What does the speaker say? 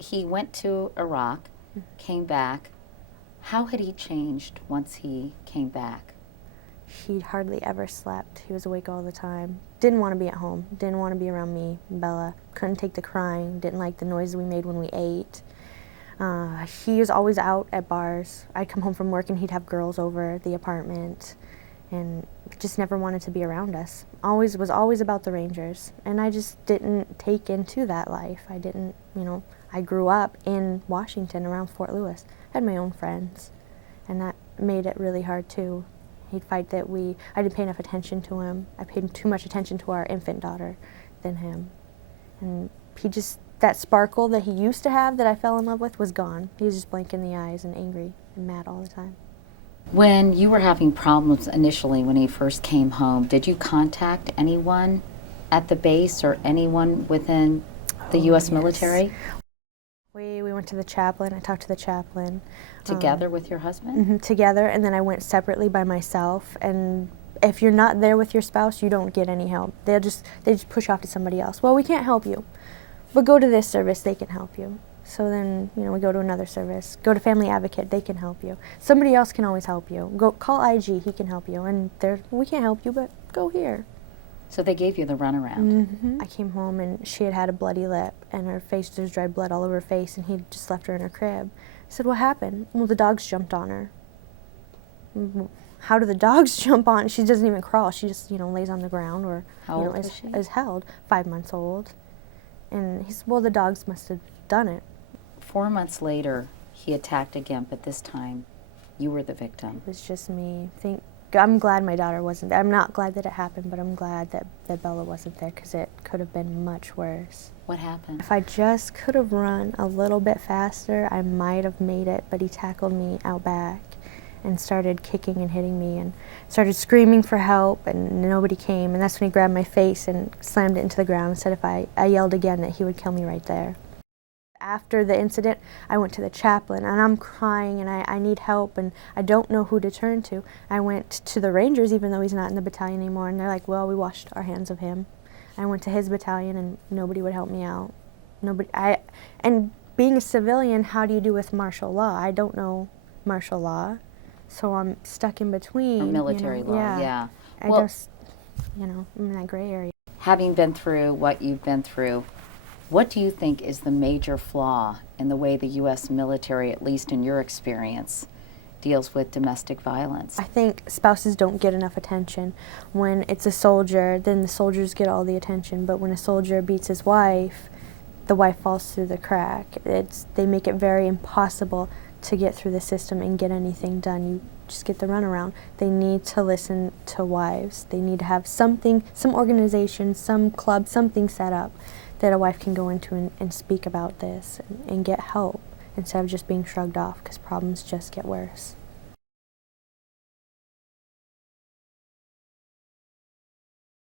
he went to Iraq, came back. How had he changed once he came back? He hardly ever slept. He was awake all the time. Didn't want to be at home. Didn't want to be around me and Bella. Couldn't take the crying. Didn't like the noises we made when we ate. He was always out at bars. I'd come home from work and he'd have girls over at the apartment, and just never wanted to be around us. Was always about the Rangers, and I just didn't take into that life. I didn't, I grew up in Washington around Fort Lewis. I had my own friends, and that made it really hard too. He'd fight that I didn't pay enough attention to him. I paid too much attention to our infant daughter than him. And that sparkle that he used to have that I fell in love with was gone. He was just blank in the eyes and angry and mad all the time. When you were having problems initially when he first came home, did you contact anyone at the base or anyone within the U.S. military? We went to the chaplain. I talked to the chaplain. Together with your husband? Mm-hmm, together, and then I went separately by myself. And if you're not there with your spouse, you don't get any help. They just push off to somebody else. Well, we can't help you, but go to this service, they can help you. So then, we go to another service. Go to Family Advocate, they can help you. Somebody else can always help you. Go call IG, he can help you. And we can't help you, but go here. So they gave you the runaround. Mm-hmm. I came home and she had a bloody lip, and her face, there's dried blood all over her face, and he just left her in her crib. I said, what happened? Well, the dogs jumped on her. How do the dogs jump on? She doesn't even crawl. She just, lays on the ground or, How old is she? Is held, 5 months old. And he said, well, the dogs must have done it. 4 months later, he attacked again, but this time you were the victim. It was just me. I'm glad my daughter wasn't there. I'm not glad that it happened, but I'm glad that Bella wasn't there, because it could have been much worse. What happened? If I just could have run a little bit faster, I might have made it, but he tackled me out back and started kicking and hitting me and started screaming for help, and nobody came. And that's when he grabbed my face and slammed it into the ground and said if I yelled again that he would kill me right there. After the incident, I went to the chaplain, and I'm crying, and I need help, and I don't know who to turn to. I went to the Rangers, even though he's not in the battalion anymore, and they're like, well, we washed our hands of him. I went to his battalion, and nobody would help me out. And being a civilian, how do you do with martial law? I don't know martial law, so I'm stuck in between. Or military law, yeah. I'm in that gray area. Having been through what you've been through, what do you think is the major flaw in the way the U.S. military, at least in your experience, deals with domestic violence? I think spouses don't get enough attention. When it's a soldier, then the soldiers get all the attention, but when a soldier beats his wife, the wife falls through the crack. They make it very impossible to get through the system and get anything done. You just get the runaround. They need to listen to wives. They need to have something, some organization, some club, something set up that a wife can go into and speak about this and get help instead of just being shrugged off, because problems just get worse.